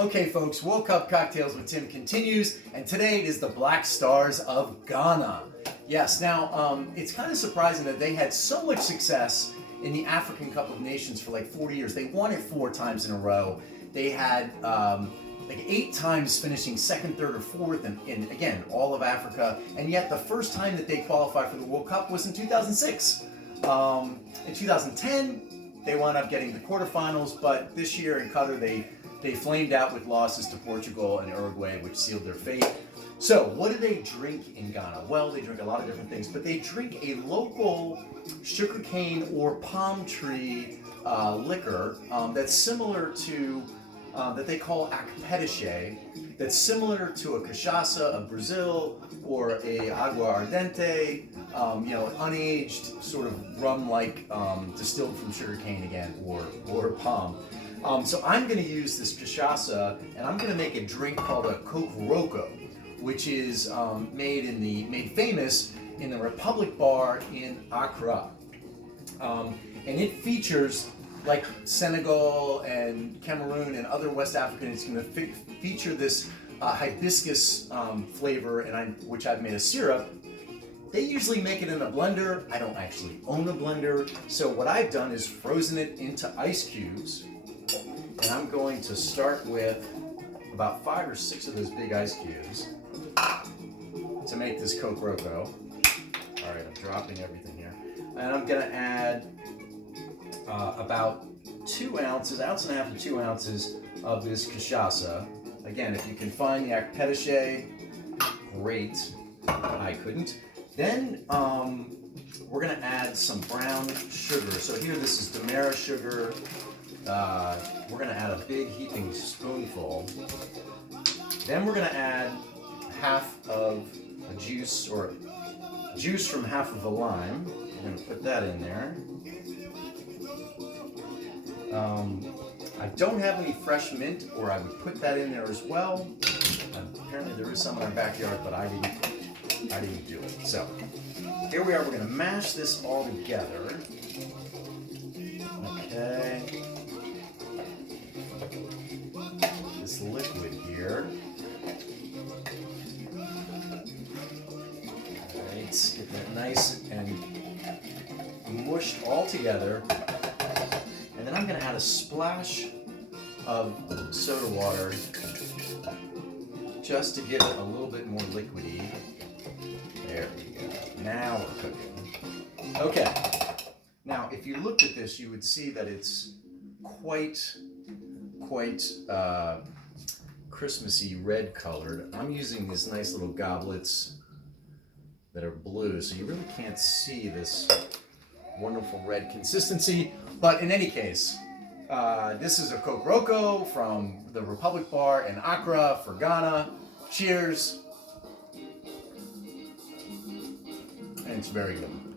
Okay, folks, World Cup Cocktails with Tim continues, and today it is the Black Stars of Ghana. Yes, now, it's kind of surprising that they had so much success in the African Cup of Nations for like 40 years. They won it 4 times in a row. They had like 8 times finishing second, third, or fourth in, again, all of Africa, and yet the first time that they qualified for the World Cup was in 2006. In 2010, they wound up getting the quarterfinals, but this year in Qatar, they flamed out with losses to Portugal and Uruguay, which sealed their fate. So, what do they drink in Ghana? Well, they drink a lot of different things, but they drink a local sugarcane or palm tree liquor that's similar to, that they call akpediche, that's similar to a cachaça of Brazil or a agua ardente, unaged sort of rum-like, distilled from sugarcane again, or palm. So I'm going to use this cachaça, and I'm going to make a drink called a Kokroko, which is made famous in the Republic Bar in Accra. And it features, like Senegal and Cameroon and other West African, it's going to feature this hibiscus flavor, which I've made a syrup. They usually make it in a blender. I don't actually own a blender, so what I've done is frozen it into ice cubes. And I'm going to start with about 5 or 6 of those big ice cubes to make this Kokroko. All right, I'm dropping everything here. And I'm gonna add about 2 ounces, ounce and a half to 2 ounces of this cachaça. Again, if you can find the akpediche, great. I couldn't. Then we're gonna add some brown sugar. So here, this is Demerara sugar. We're going to add a big heaping spoonful. Then we're going to add half of a juice, or juice from half of a lime. We're going to put that in there. I don't have any fresh mint, or I would put that in there as well. Apparently there is some in our backyard, but I didn't do it. So here we are. We're going to mash this all together. Okay. This liquid here. Alright, get that nice and mushed all together. And then I'm going to add a splash of soda water just to give it a little bit more liquidy. There we go. Now we're cooking. Okay. Now, if you looked at this, you would see that it's quite Christmassy red colored. I'm using these nice little goblets that are blue, so you really can't see this wonderful red consistency. But in any case, this is a Kokroko from the Republic Bar in Accra for Ghana. Cheers. And it's very good.